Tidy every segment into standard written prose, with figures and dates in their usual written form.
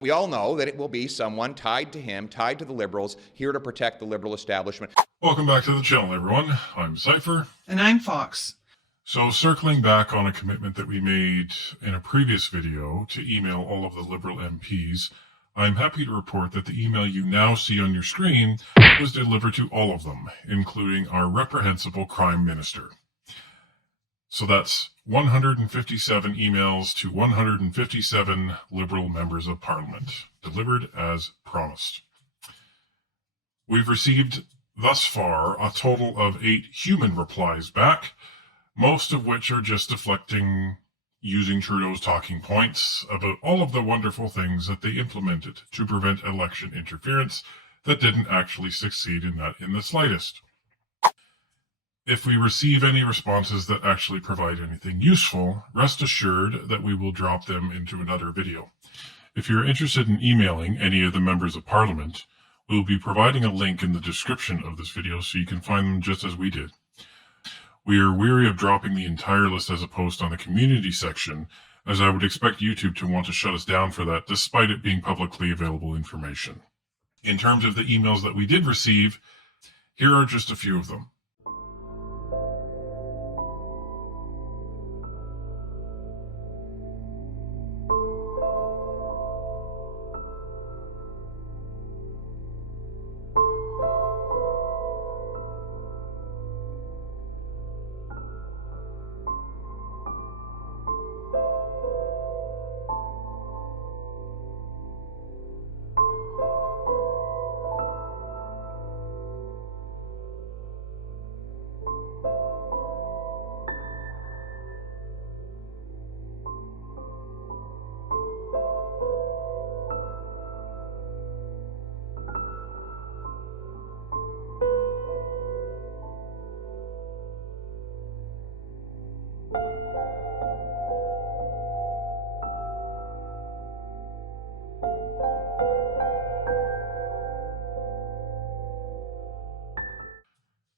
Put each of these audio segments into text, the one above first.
We all know that it will be someone tied to him, tied to the Liberals, here to protect the Liberal establishment. Welcome back to the channel, everyone. I'm Cypher. And I'm Fox. So circling back on a commitment that we made in a previous video to email all of the Liberal MPs, I'm happy to report that the email you now see on your screen was delivered to all of them, including our reprehensible crime minister. So that's 157 emails to 157 Liberal members of Parliament, delivered as promised. We've received thus far a total of 8 human replies back, most of which are just deflecting using Trudeau's talking points about all of the wonderful things that they implemented to prevent election interference that didn't actually succeed in the slightest. If we receive any responses that actually provide anything useful, rest assured that we will drop them into another video. If you're interested in emailing any of the members of Parliament, we'll be providing a link in the description of this video so you can find them just as we did. We are weary of dropping the entire list as a post on the community section, as I would expect YouTube to want to shut us down for that, despite it being publicly available information. In terms of the emails that we did receive, here are just a few of them.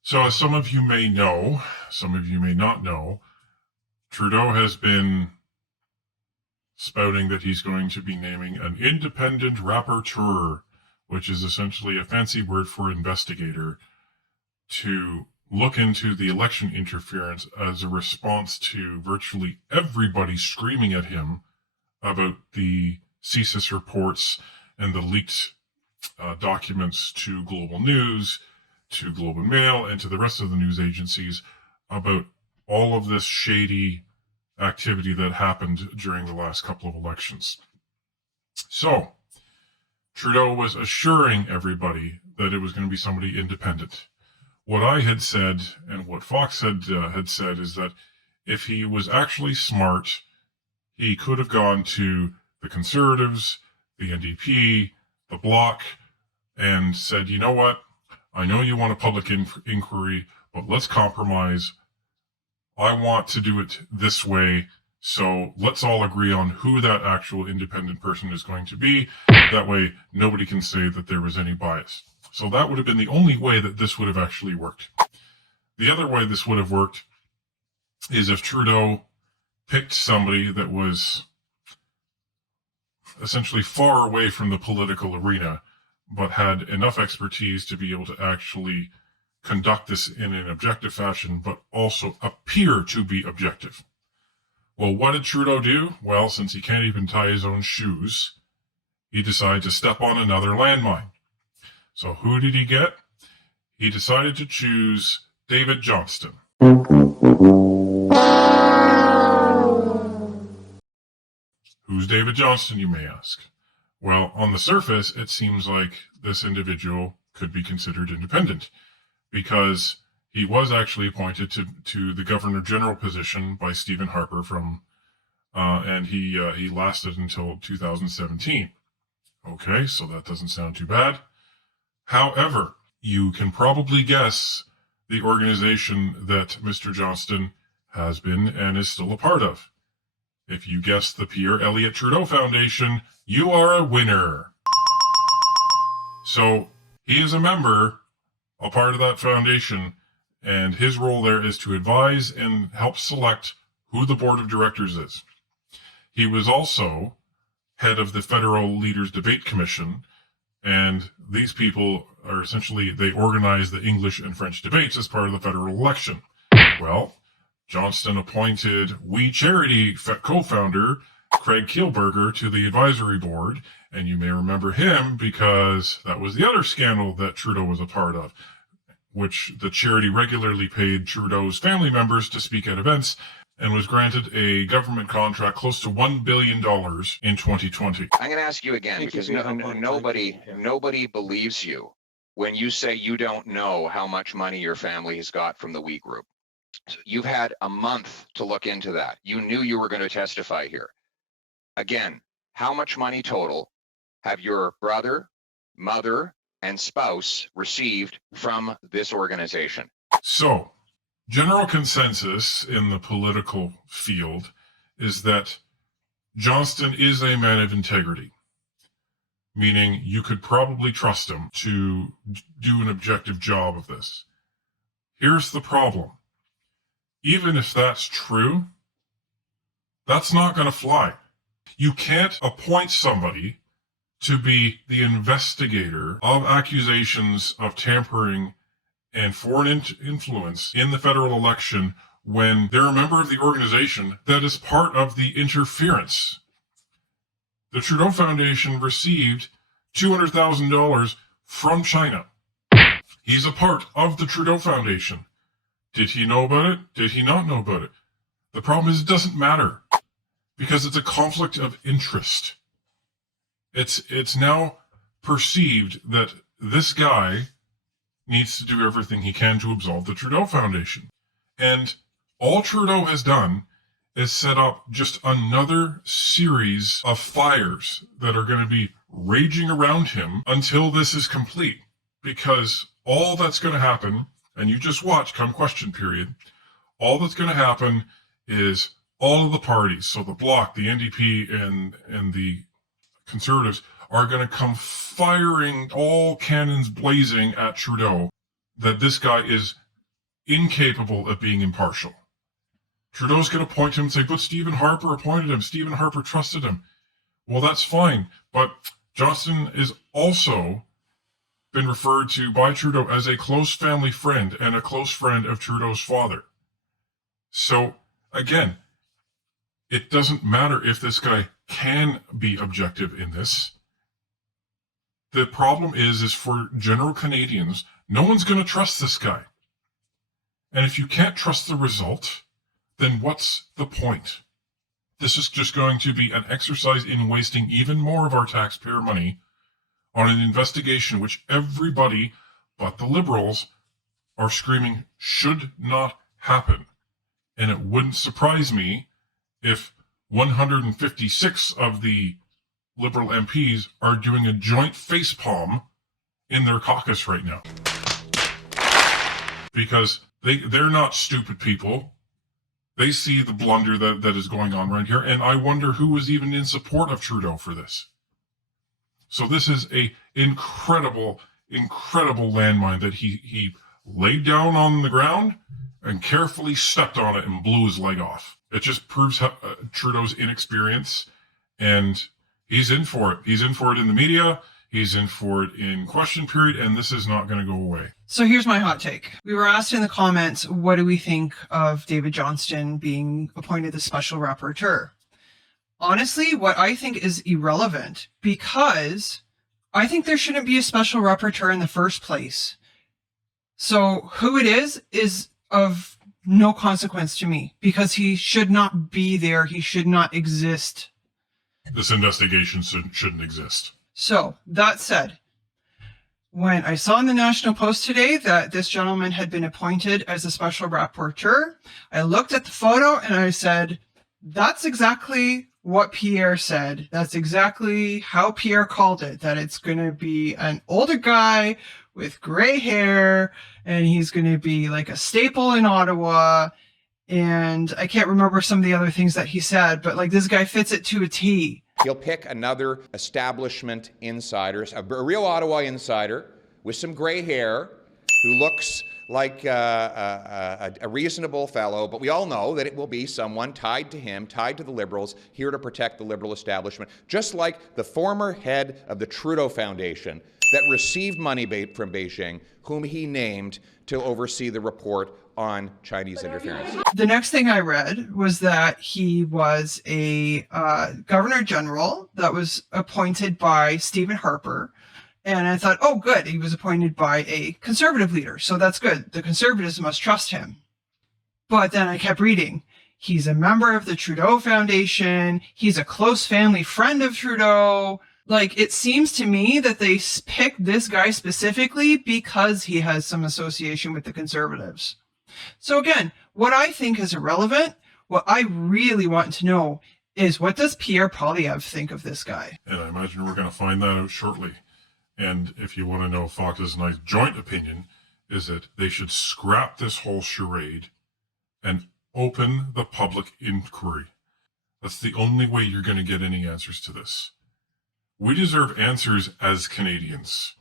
So as some of you may know, some of you may not know, Trudeau has been spouting that he's going to be naming an independent rapporteur, which is essentially a fancy word for investigator, to look into the election interference as a response to virtually everybody screaming at him about the CSIS reports and the leaked documents to Global News, to Globe and Mail, and to the rest of the news agencies about all of this shady activity that happened during the last couple of elections. So, Trudeau was assuring everybody that it was going to be somebody independent. What I had said, and what Fox had said, is that if he was actually smart, he could have gone to the Conservatives, the NDP, the Bloc, and said, you know what? I know you want a public inquiry, but let's compromise. I want to do it this way, so let's all agree on who that actual independent person is going to be. That way, nobody can say that there was any bias. So that would have been the only way that this would have actually worked. The other way this would have worked is if Trudeau picked somebody that was essentially far away from the political arena, but had enough expertise to be able to actually conduct this in an objective fashion, but also appear to be objective. Well, what did Trudeau do? Well, since he can't even tie his own shoes, he decided to step on another landmine. So who did he get? He decided to choose David Johnston. Who's David Johnston, you may ask? Well, on the surface, it seems like this individual could be considered independent because he was actually appointed to the Governor General position by Stephen Harper and he lasted until 2017. Okay, so that doesn't sound too bad. However, you can probably guess the organization that Mr. Johnston has been and is still a part of. If you guessed the Pierre Elliott Trudeau Foundation, you are a winner. So he is a member, a part of that foundation, and his role there is to advise and help select who the board of directors is. He was also head of the Federal Leaders Debate Commission. And these people are essentially, they organize the English and French debates as part of the federal election. Well, Johnston appointed We Charity co-founder Craig Kielburger to the advisory board. And you may remember him because that was the other scandal that Trudeau was a part of, which the charity regularly paid Trudeau's family members to speak at events and was granted a government contract close to $1 billion in 2020. I'm going to ask you again because nobody believes you when you say you don't know how much money your family has got from the We Group. So you've had a month to look into that. You knew you were going to testify here. Again, how much money total have your brother, mother, and spouse received from this organization? So, general consensus in the political field is that Johnston is a man of integrity, meaning you could probably trust him to do an objective job of this. Here's the problem. Even if that's true, that's not going to fly. You can't appoint somebody to be the investigator of accusations of tampering and foreign influence in the federal election when they're a member of the organization that is part of the interference. The Trudeau Foundation received $200,000 from China. He's a part of the Trudeau Foundation. Did he know about it? Did he not know about it? The problem is it doesn't matter because it's a conflict of interest. It's now perceived that this guy needs to do everything he can to absolve the Trudeau Foundation. And all Trudeau has done is set up just another series of fires that are going to be raging around him until this is complete. Because all that's going to happen, and you just watch come question period, all that's going to happen is all of the parties, so the Bloc, the NDP, and the Conservatives are going to come firing all cannons blazing at Trudeau that this guy is incapable of being impartial. Trudeau's going to point to him and say, but Stephen Harper appointed him. Stephen Harper trusted him. Well, that's fine. But Johnston is also been referred to by Trudeau as a close family friend and a close friend of Trudeau's father. So, again, it doesn't matter if this guy can be objective in this. The problem is for general Canadians, no one's going to trust this guy. And if you can't trust the result, then what's the point? This is just going to be an exercise in wasting even more of our taxpayer money on an investigation which everybody but the Liberals are screaming should not happen. And it wouldn't surprise me if 156 of the Liberal MPs are doing a joint facepalm in their caucus right now. Because they're not stupid people. They see the blunder that is going on right here, and I wonder who was even in support of Trudeau for this. So this is a incredible landmine that he laid down on the ground and carefully stepped on it and blew his leg off. It just proves Trudeau's inexperience, and he's in for it. He's in for it in the media. He's in for it in question period, and this is not going to go away. So here's my hot take. We were asked in the comments, what do we think of David Johnston being appointed the special rapporteur? Honestly, what I think is irrelevant, because I think there shouldn't be a special rapporteur in the first place. So who it is of no consequence to me, because he should not be there. He should not exist. This investigation shouldn't exist. So, that said, when I saw in the National Post today that this gentleman had been appointed as a special rapporteur, I looked at the photo and I said, that's exactly what Pierre said. That's exactly how Pierre called it, that it's going to be an older guy with gray hair, and he's going to be like a staple in Ottawa. And I can't remember some of the other things that he said, but like this guy fits it to a T. He'll pick another establishment insider, a real Ottawa insider with some gray hair who looks like a reasonable fellow, but we all know that it will be someone tied to him, tied to the Liberals, here to protect the Liberal establishment, just like the former head of the Trudeau Foundation that received money from Beijing, whom he named to oversee the report on Chinese interference. The next thing I read was that he was a Governor General that was appointed by Stephen Harper. And I thought, oh, good, he was appointed by a Conservative leader, so that's good. The Conservatives must trust him. But then I kept reading. He's a member of the Trudeau Foundation. He's a close family friend of Trudeau. Like, it seems to me that they picked this guy specifically because he has some association with the Conservatives. So again, what I think is irrelevant, what I really want to know is, what does Pierre Poilievre think of this guy? And I imagine we're going to find that out shortly. And if you want to know Fox's and I's joint opinion, is that they should scrap this whole charade and open the public inquiry. That's the only way you're going to get any answers to this. We deserve answers as Canadians.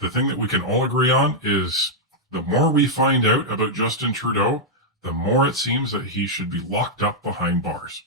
The thing that we can all agree on is the more we find out about Justin Trudeau, the more it seems that he should be locked up behind bars.